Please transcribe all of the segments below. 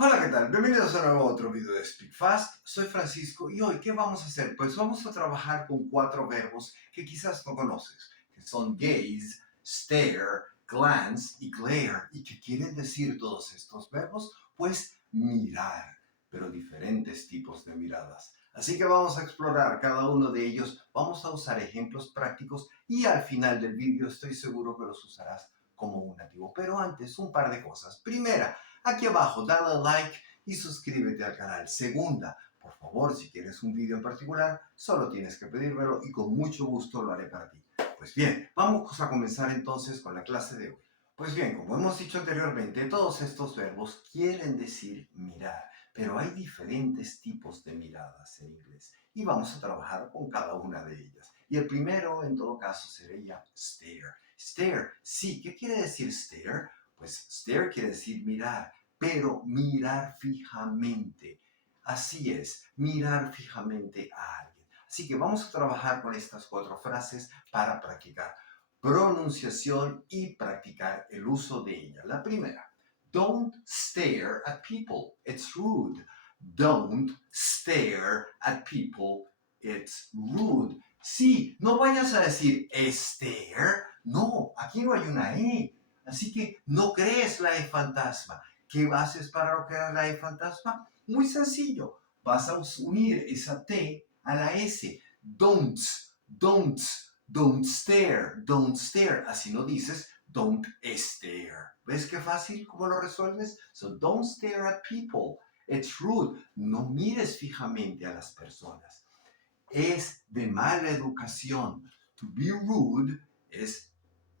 Hola, ¿qué tal? Bienvenidos a nuevo otro video de Speak Fast. Soy Francisco y hoy, ¿qué vamos a hacer? Pues vamos a trabajar con 4 verbos que quizás no conoces, que son gaze, stare, glance y glare. ¿Y qué quieren decir todos estos verbos? Pues mirar, pero diferentes tipos de miradas. Así que vamos a explorar cada uno de ellos, vamos a usar ejemplos prácticos y al final del video estoy seguro que los usarás como un nativo. Pero antes, un par de cosas. Primera, aquí abajo, dale like y suscríbete al canal. Segunda, por favor, si quieres un vídeo en particular, solo tienes que pedírmelo y con mucho gusto lo haré para ti. Pues bien, vamos a comenzar entonces con la clase de hoy. Pues bien, como hemos dicho anteriormente, todos estos verbos quieren decir mirar, pero hay diferentes tipos de miradas en inglés y vamos a trabajar con cada una de ellas. Y el primero, en todo caso, sería stare. Stare, sí, ¿qué quiere decir stare? Pues stare quiere decir mirar, pero mirar fijamente. Así es, mirar fijamente a alguien. Así que vamos a trabajar con estas 4 frases para practicar pronunciación y practicar el uso de ellas. La primera, don't stare at people, it's rude. Don't stare at people, it's rude. Sí, no vayas a decir stare, no, aquí no hay una E. Así que no crees la E fantasma. ¿Qué haces para no crear la E fantasma? Muy sencillo. Vas a unir esa T a la S. Don't, don't, don't stare, don't stare. Así no dices don't stare. ¿Ves qué fácil cómo lo resuelves? So don't stare at people. It's rude. No mires fijamente a las personas. Es de mala educación. To be rude es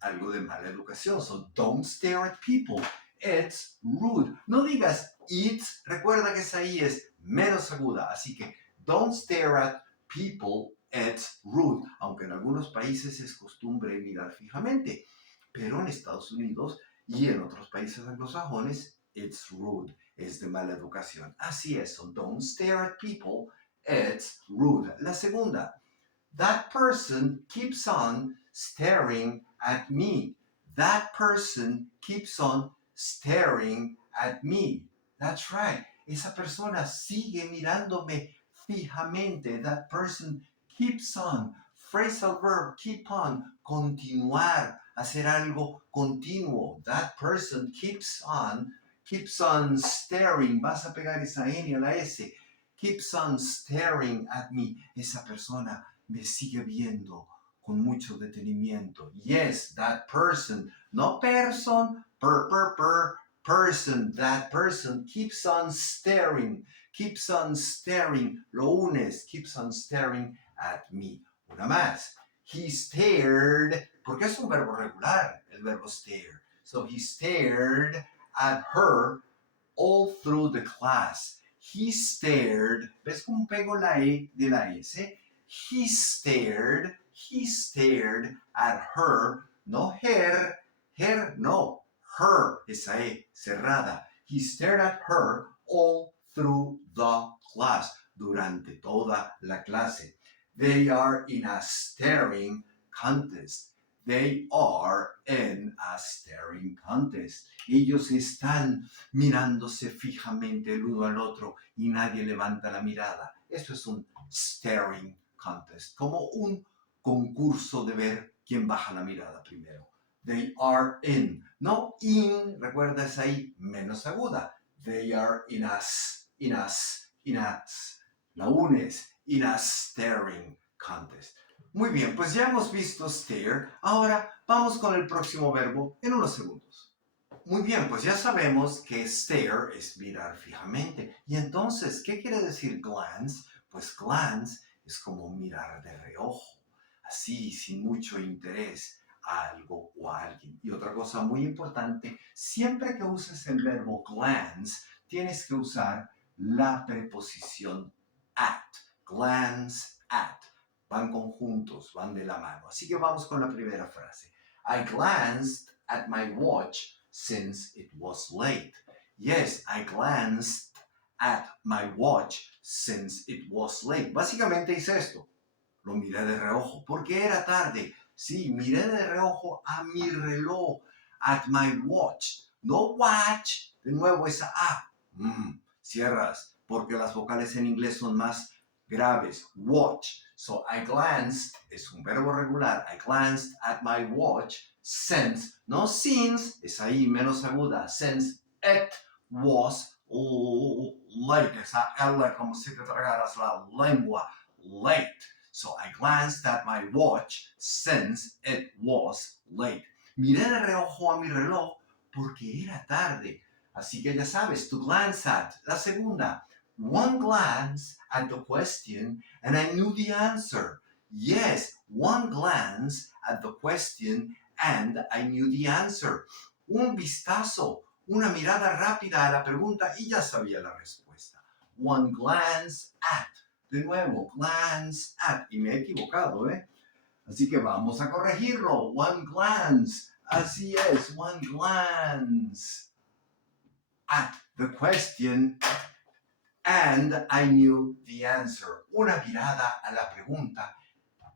algo de mala educación. So don't stare at people. It's rude. No digas it's. Recuerda que esa I es menos aguda. Así que don't stare at people. It's rude. Aunque en algunos países es costumbre mirar fijamente. Pero en Estados Unidos y en otros países anglosajones, it's rude. Es de mala educación. Así es. So don't stare at people. It's rude. La segunda. That person keeps on staring at me. That person keeps on staring at me. That's right. Esa persona sigue mirándome fijamente. That person keeps on. Phrasal verb, keep on. Continuar. Hacer algo continuo. That person keeps on staring. Vas a pegar esa N a la S. Keeps on staring at me. Esa persona me sigue viendo con mucho detenimiento. Yes, that person, no person, person, that person keeps on staring, lo unes, keeps on staring at me. Una más. He stared, porque es un verbo regular, el verbo stare. So he stared at her all through the class. He stared, ¿ves cómo pego la E de la S? He stared at her, no her no, her, esa E cerrada. He stared at her all through the class, durante toda la clase. They are in a staring contest. They are in a staring contest. Ellos están mirándose fijamente el uno al otro y nadie levanta la mirada. Esto es un staring contest, como un concurso de ver quién baja la mirada primero. They are in. No in, recuerda esa I menos aguda. They are in us, in us, in us. La unes, in a staring contest. Muy bien, pues ya hemos visto stare. Ahora vamos con el próximo verbo en unos segundos. Muy bien, pues ya sabemos que stare es mirar fijamente. Y entonces, ¿qué quiere decir glance? Pues glance es como mirar de reojo, así, sin mucho interés a algo o a alguien. Y otra cosa muy importante, siempre que uses el verbo glance, tienes que usar la preposición at. Glance at. Van conjuntos, van de la mano. Así que vamos con la primera frase. I glanced at my watch since it was late. Yes, I glanced at my watch since it was late. Básicamente hice esto. Lo miré de reojo porque era tarde. Sí, miré de reojo a mi reloj. At my watch. No watch. De nuevo esa A. Cierras, porque las vocales en inglés son más graves. Watch. So, I glanced, es un verbo regular. I glanced at my watch since, no since, es ahí menos aguda. Since it was late. Esa L como si te tragaras la lengua. Late. So, I glanced at my watch since it was late. Miré de reojo a mi reloj porque era tarde. Así que ya sabes, to glance at. La segunda, one glance at the question and I knew the answer. Yes, one glance at the question and I knew the answer. Un vistazo, una mirada rápida a la pregunta y ya sabía la respuesta. One glance at. De nuevo, glance at. Y me he equivocado, ¿eh? Así que vamos a corregirlo. One glance. Así es, one glance at the question and I knew the answer. Una mirada a la pregunta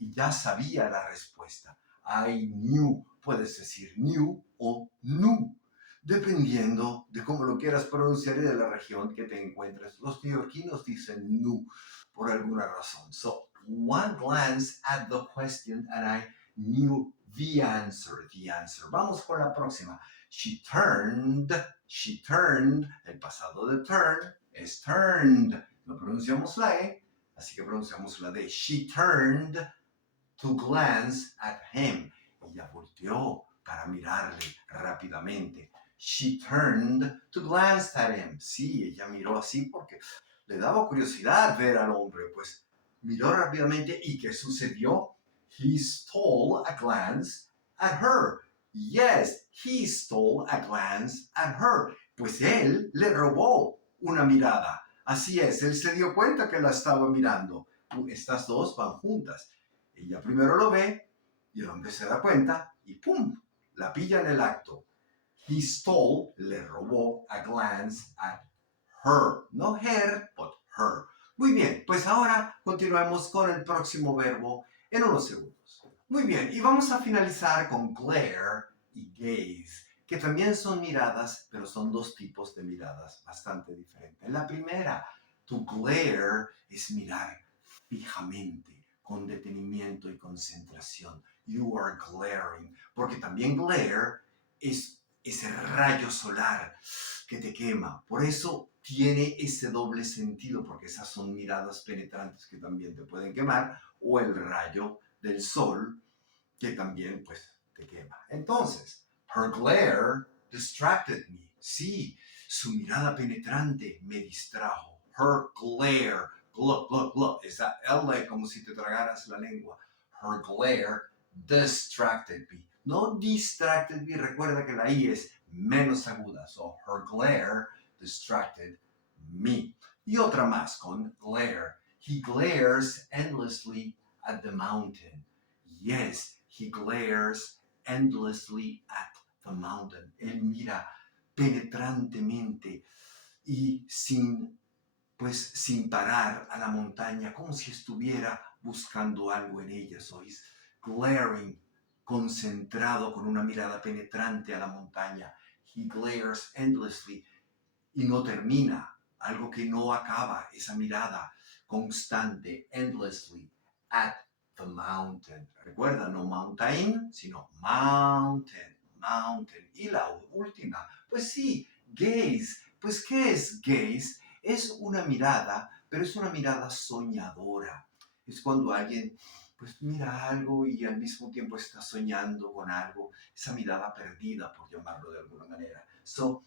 y ya sabía la respuesta. I knew. Puedes decir knew o knew, dependiendo de cómo lo quieras pronunciar y de la región que te encuentres. Los neoyorquinos dicen knew por alguna razón. So, one glance at the question and I knew the answer. The answer. Vamos con la próxima. She turned, el pasado de turn es turned. No pronunciamos la E, así que pronunciamos la D. She turned to glance at him. Ella volteó para mirarle rápidamente. She turned to glance at him. Sí, ella miró así porque le daba curiosidad ver al hombre. Pues miró rápidamente y ¿qué sucedió? He stole a glance at her. Yes, he stole a glance at her. Pues él le robó una mirada. Así es, él se dio cuenta que la estaba mirando. Estas dos van juntas. Ella primero lo ve y el hombre se da cuenta y ¡pum! La pilla en el acto. He stole, le robó, a glance at her. No her, but her. Muy bien, pues ahora continuamos con el próximo verbo en unos segundos. Muy bien, y vamos a finalizar con glare y gaze, que también son miradas, pero son dos tipos de miradas bastante diferentes. La primera, to glare, es mirar fijamente, con detenimiento y concentración. You are glaring, porque también glare es ese rayo solar que te quema. Por eso tiene ese doble sentido, porque esas son miradas penetrantes que también te pueden quemar, o el rayo del sol que también pues te quema. Entonces, her glare distracted me. Sí, su mirada penetrante me distrajo. Her glare, gluck, gluck, gluck, esa L como si te tragaras la lengua. Her glare distracted me. No distracted me, recuerda que la I es menos aguda. So, her glare distracted me. Y otra más con glare. He glares endlessly at the mountain. Yes, he glares endlessly at the mountain. Él mira penetrantemente y sin parar a la montaña, como si estuviera buscando algo en ella. So he's glaring, concentrado con una mirada penetrante a la montaña. He glares endlessly y no termina, algo que no acaba, esa mirada constante, endlessly, at the mountain. Recuerda, no mountain, sino mountain, mountain. Y la última, pues sí, gaze. Pues, ¿qué es gaze? Es una mirada, pero es una mirada soñadora. Es cuando alguien pues mira algo y al mismo tiempo está soñando con algo, esa mirada perdida, por llamarlo de alguna manera. So,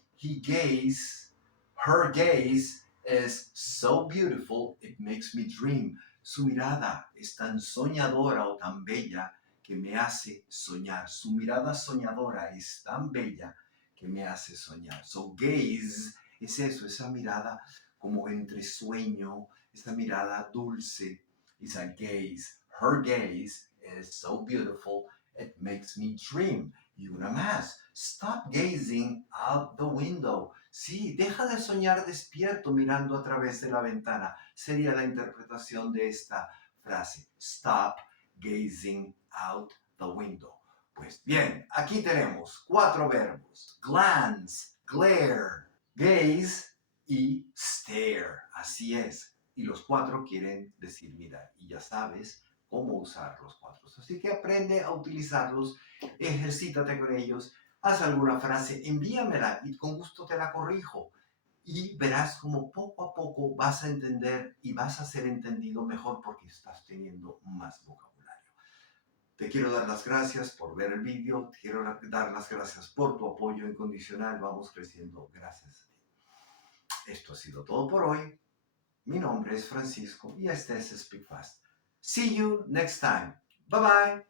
her gaze is so beautiful, it makes me dream. Su mirada es tan soñadora o tan bella que me hace soñar. Su mirada soñadora es tan bella que me hace soñar. So, gaze es eso, esa mirada como entre sueño, esa mirada dulce, esa gaze. Her gaze is so beautiful, it makes me dream. Y una más, stop gazing out the window. Sí, deja de soñar despierto mirando a través de la ventana. Sería la interpretación de esta frase. Stop gazing out the window. Pues bien, aquí tenemos 4 verbos. Glance, glare, gaze y stare, así es. Y los 4 quieren decir mirar. Y ya sabes cómo usar los 4. Así que aprende a utilizarlos, ejercítate con ellos, haz alguna frase, envíamela y con gusto te la corrijo. Y verás como poco a poco vas a entender y vas a ser entendido mejor porque estás teniendo más vocabulario. Te quiero dar las gracias por ver el vídeo, te quiero dar las gracias por tu apoyo incondicional, vamos creciendo gracias a ti. Esto ha sido todo por hoy. Mi nombre es Francisco y este es Speak Fast. See you next time. Bye bye.